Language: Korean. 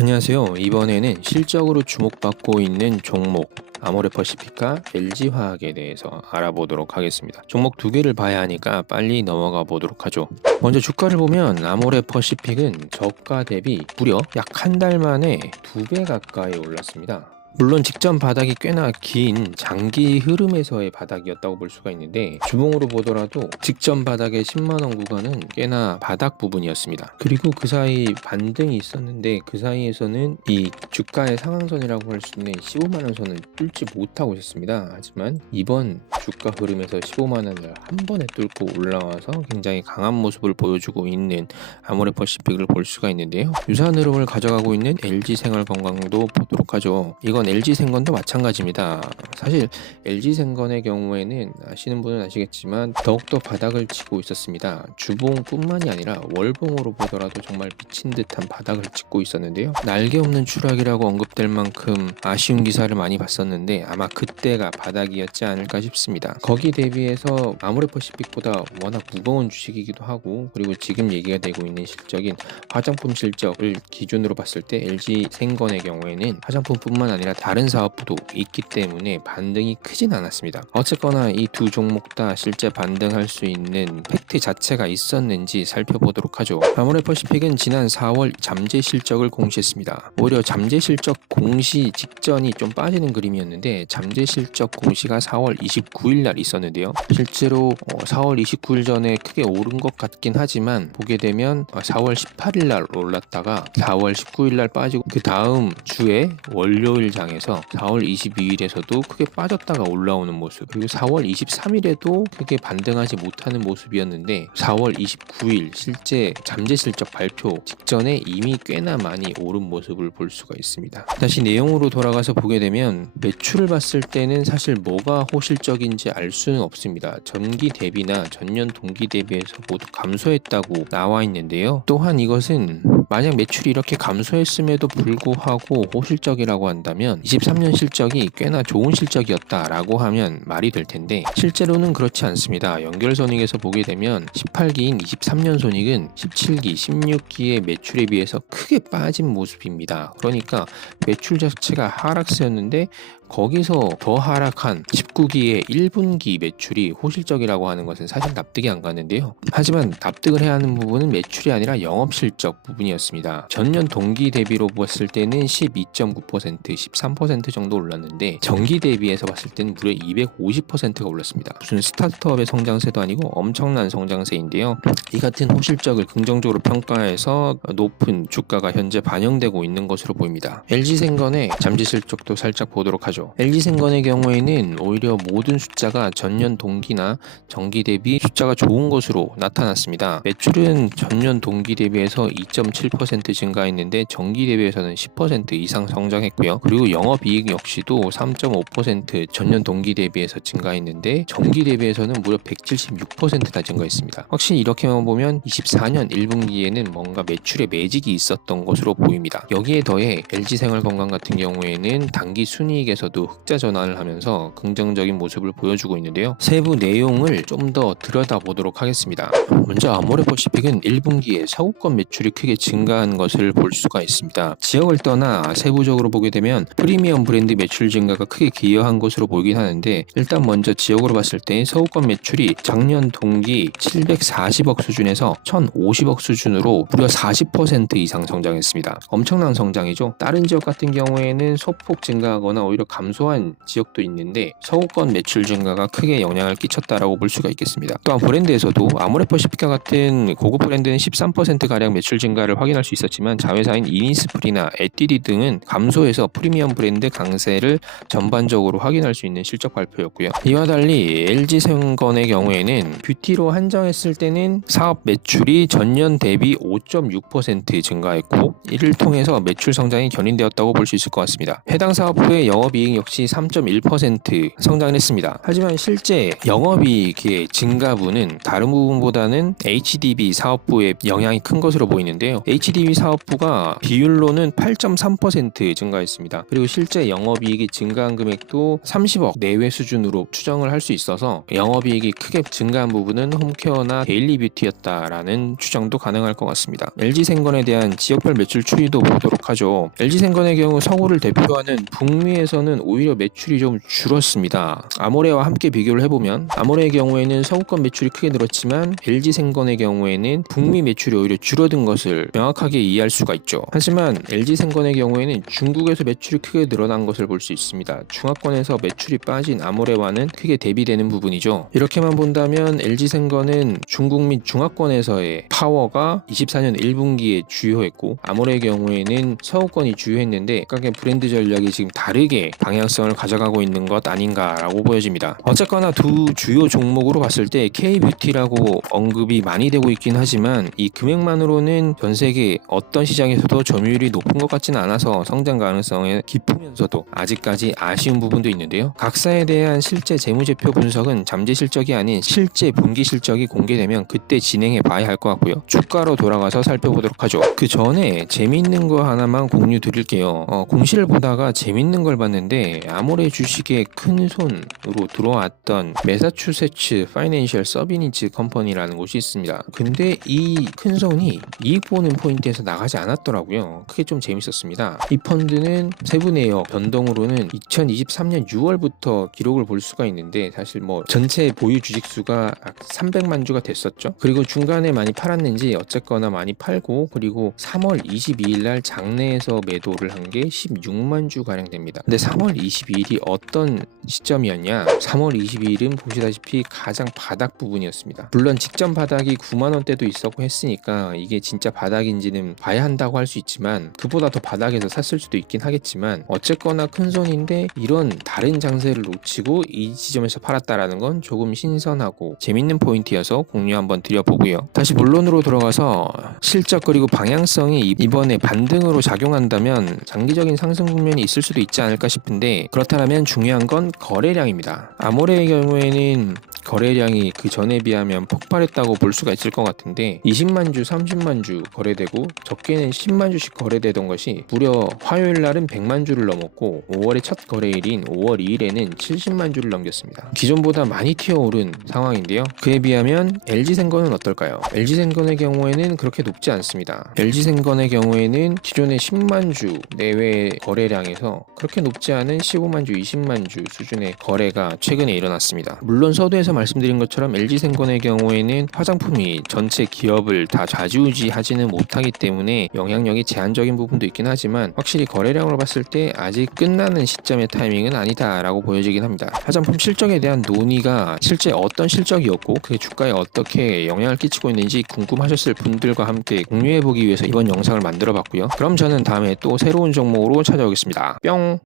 안녕하세요. 이번에는 실적으로 주목받고 있는 종목 아모레퍼시픽과 LG화학에 대해서 알아보도록 하겠습니다. 종목 두 개를 봐야 하니까 빨리 넘어가 보도록 하죠. 먼저 주가를 보면 아모레퍼시픽은 저가 대비 무려 약 한 달 만에 2배 가까이 올랐습니다. 물론 직전 바닥이 꽤나 긴 장기 흐름에서의 바닥이었다고 볼 수가 있는데, 주봉으로 보더라도 직전 바닥의 10만원 구간은 꽤나 바닥 부분이었습니다. 그리고 그 사이 반등이 있었는데 그 사이에서는 이 주가의 상한선이라고 할 수 있는 15만원 선을 뚫지 못하고 있었습니다. 하지만 이번 주가 흐름에서 15만원을 한 번에 뚫고 올라와서 굉장히 강한 모습을 보여주고 있는 아모레퍼시픽을 볼 수가 있는데요. 유사한 흐름을 가져가고 있는 LG생활건강도 보도록 하죠. 이건 LG생건도 마찬가지입니다. 사실 LG생건의 경우에는 아시는 분은 아시겠지만 더욱더 바닥을 치고 있었습니다. 주봉뿐만이 아니라 월봉으로 보더라도 정말 미친 듯한 바닥을 찍고 있었는데요. 날개 없는 추락이라고 언급될 만큼 아쉬운 기사를 많이 봤었는데 아마 그때가 바닥이었지 않을까 싶습니다. 거기 대비해서 아모레퍼시픽보다 워낙 무거운 주식이기도 하고, 그리고 지금 얘기가 되고 있는 실적인 화장품 실적을 기준으로 봤을 때 LG생건의 경우에는 화장품뿐만 아니라 다른 사업부도 있기 때문에 반등이 크진 않았습니다. 어쨌거나 이 두 종목 다 실제 반등할 수 있는 팩트 자체가 있었는지 살펴보도록 하죠. 아모레퍼시픽은 지난 4월 잠재 실적을 공시했습니다. 오히려 잠재 실적 공시 직전이 좀 빠지는 그림이었는데, 잠재 실적 공시가 4월 29일 날 있었는데요. 실제로 4월 29일 전에 크게 오른 것 같긴 하지만 보게 되면 4월 18일 날 올랐다가 4월 19일 날 빠지고, 그 다음 주에 월요일 장에서 4월 22일에서도 크게 빠졌다가 올라오는 모습, 그리고 4월 23일에도 크게 반등하지 못하는 모습이었는데 4월 29일 실제 잠재 실적 발표 직전에 이미 꽤나 많이 오른 모습을 볼 수가 있습니다. 다시 내용으로 돌아가서 보게 되면 매출을 봤을 때는 사실 뭐가 호실적인지 알 수는 없습니다. 전기 대비나 전년 동기 대비해서 모두 감소했다고 나와 있는데요. 또한 이것은 만약 매출이 이렇게 감소했음에도 불구하고 호실적이라고 한다면 23년 실적이 꽤나 좋은 실적이었다라고 하면 말이 될 텐데, 실제로는 그렇지 않습니다. 연결손익에서 보게 되면 18기인 23년 손익은 17기, 16기의 매출에 비해서 크게 빠진 모습입니다. 그러니까 매출 자체가 하락세였는데 거기서 더 하락한 19기의 1분기 매출이 호실적이라고 하는 것은 사실 납득이 안 가는데요. 하지만 납득을 해야 하는 부분은 매출이 아니라 영업실적 부분이었습니다. 전년 동기 대비로 봤을 때는 12.9%, 13% 정도 올랐는데 전기 대비해서 봤을 때는 무려 250%가 올랐습니다. 무슨 스타트업의 성장세도 아니고 엄청난 성장세인데요. 이 같은 호실적을 긍정적으로 평가해서 높은 주가가 현재 반영되고 있는 것으로 보입니다. LG생건의 잠재 실적도 살짝 보도록 하죠. LG생건의 경우에는 오히려 모든 숫자가 전년 동기나 전기 대비 숫자가 좋은 것으로 나타났습니다. 매출은 전년 동기 대비해서 2.7% 증가했는데 전기 대비해서는 10% 이상 성장했고요. 그리고 영업이익 역시도 3.5% 전년 동기 대비해서 증가했는데 전기 대비해서는 무려 176%나 증가했습니다. 확실히 이렇게만 보면 24년 1분기에는 뭔가 매출의 매직이 있었던 것으로 보입니다. 여기에 더해 LG생활건강 같은 경우에는 단기 순이익에서 흑자 전환을 하면서 긍정적인 모습을 보여주고 있는데요. 세부 내용을 좀 더 들여다보도록 하겠습니다. 먼저 아모레퍼시픽은 1분기에 서구권 매출이 크게 증가한 것을 볼 수가 있습니다. 지역을 떠나 세부적으로 보게 되면 프리미엄 브랜드 매출 증가가 크게 기여한 것으로 보이긴 하는데, 일단 먼저 지역으로 봤을 때 서구권 매출이 작년 동기 740억 수준에서 1050억 수준으로 무려 40% 이상 성장했습니다. 엄청난 성장이죠. 다른 지역 같은 경우에는 소폭 증가하거나 오히려 감소한 지역도 있는데 서구권 매출 증가가 크게 영향을 끼쳤다라고 볼 수가 있겠습니다. 또한 브랜드에서도 아모레퍼시픽과 같은 고급 브랜드는 13%가량 매출 증가를 확인할 수 있었지만 자회사인 이니스프리나 에뛰디 등은 감소해서 프리미엄 브랜드 강세를 전반적으로 확인할 수 있는 실적 발표였고요. 이와 달리 LG생건의 경우에는 뷰티로 한정했을 때는 사업 매출이 전년 대비 5.6% 증가했고, 이를 통해서 매출 성장이 견인되었다고 볼 수 있을 것 같습니다. 해당 사업부의 영업이익 역시 3.1% 성장을 했습니다. 하지만 실제 영업이익의 증가분은 다른 부분보다는 HDB 사업부의 영향이 큰 것으로 보이는데요. HDB 사업부가 비율로는 8.3% 증가했습니다. 그리고 실제 영업이익이 증가한 금액도 30억 내외 수준으로 추정을 할 수 있어서 영업이익이 크게 증가한 부분은 홈케어나 데일리 뷰티였다라는 추정도 가능할 것 같습니다. LG생건에 대한 지역별 매출 추이도 보도록 하죠. LG생건의 경우 서울을 대표하는 북미에서는 오히려 매출이 좀 줄었습니다. 아모레와 함께 비교를 해보면 아모레의 경우에는 서구권 매출이 크게 늘었지만 LG생건의 경우에는 북미 매출이 오히려 줄어든 것을 명확하게 이해할 수가 있죠. 하지만 LG생건의 경우에는 중국에서 매출이 크게 늘어난 것을 볼 수 있습니다. 중화권에서 매출이 빠진 아모레와는 크게 대비되는 부분이죠. 이렇게만 본다면 LG생건은 중국 및 중화권에서의 파워가 24년 1분기에 주요했고 아모레의 경우에는 서구권이 주요했는데 각각의 브랜드 전략이 지금 다르게 방향성을 가져가고 있는 것 아닌가라고 보여집니다. 어쨌거나 두 주요 종목으로 봤을 때 K뷰티라고 언급이 많이 되고 있긴 하지만 이 금액만으로는 전 세계 어떤 시장에서도 점유율이 높은 것 같지는 않아서 성장 가능성이 깊으면서도 아직까지 아쉬운 부분도 있는데요. 각사에 대한 실제 재무제표 분석은 잠재 실적이 아닌 실제 분기 실적이 공개되면 그때 진행해 봐야 할 것 같고요. 주가로 돌아가서 살펴보도록 하죠. 그 전에 재밌는 거 하나만 공유 드릴게요. 공시를 보다가 재밌는 걸 봤는데 아모레 주식에 큰 손으로 들어왔던 매사추세츠 파이낸셜 서비니지 컴퍼니라는 곳이 있습니다. 근데 이 큰 손이 이익 보는 포인트에서 나가지 않았더라고요. 그게 좀 재밌었습니다. 이 펀드는 세분에어 변동으로는 2023년 6월부터 기록을 볼 수가 있는데 사실 뭐 전체 보유 주식 수가 300만 주가 됐었죠. 그리고 중간에 많이 팔았는지 어쨌거나 많이 팔고 그리고 3월 22일 날 장내에서 매도를 한 게 16만 주 가량 됩니다. 근데 3월 22일이 어떤 시점이었냐? 3월 22일은 보시다시피 가장 바닥 부분이었습니다. 물론 직전 바닥이 9만 원대도 있었고 했으니까 이게 진짜 바닥인지는 봐야 한다고 할 수 있지만 그보다 더 바닥에서 샀을 수도 있긴 하겠지만 어쨌거나 큰 손인데 이런 다른 장세를 놓치고 이 지점에서 팔았다라는 건 조금 신선하고 재밌는 포인트여서 공유 한번 드려보고요. 다시 본론으로 들어가서 실적 그리고 방향성이 이번에 반등으로 작용한다면 장기적인 상승 국면이 있을 수도 있지 않을까 싶은데 그렇다면 중요한 건 거래량입니다. 아모레의 경우에는 거래량이 그 전에 비하면 폭발했다고 볼 수가 있을 것 같은데 20만 주, 30만 주 거래되고 적게는 10만 주씩 거래되던 것이 무려 화요일 날은 100만 주를 넘었고 5월의 첫 거래일인 5월 2일에는 70만 주를 넘겼습니다. 기존보다 많이 튀어오른 상황인데요. 그에 비하면 LG생건은 어떨까요? LG생건의 경우에는 그렇게 높지 않습니다. LG생건의 경우에는 기존의 10만 주 내외 거래량에서 그렇게 높지 않은 15만 주, 20만 주 수준의 거래가 최근에 일어났습니다. 물론 서두에서 말씀드린 것처럼 LG생건의 경우에는 화장품이 전체 기업을 다 좌지우지하지는 못하기 때문에 영향력이 제한적인 부분도 있긴 하지만 확실히 거래량으로 봤을 때 아직 끝나는 시점의 타이밍은 아니다라고 보여지긴 합니다. 화장품 실적에 대한 논의가 실제 어떤 실적이었고 그게 주가에 어떻게 영향을 끼치고 있는지 궁금하셨을 분들과 함께 공유해보기 위해서 이번 영상을 만들어 봤고요. 그럼 저는 다음에 또 새로운 종목으로 찾아오겠습니다. 뿅!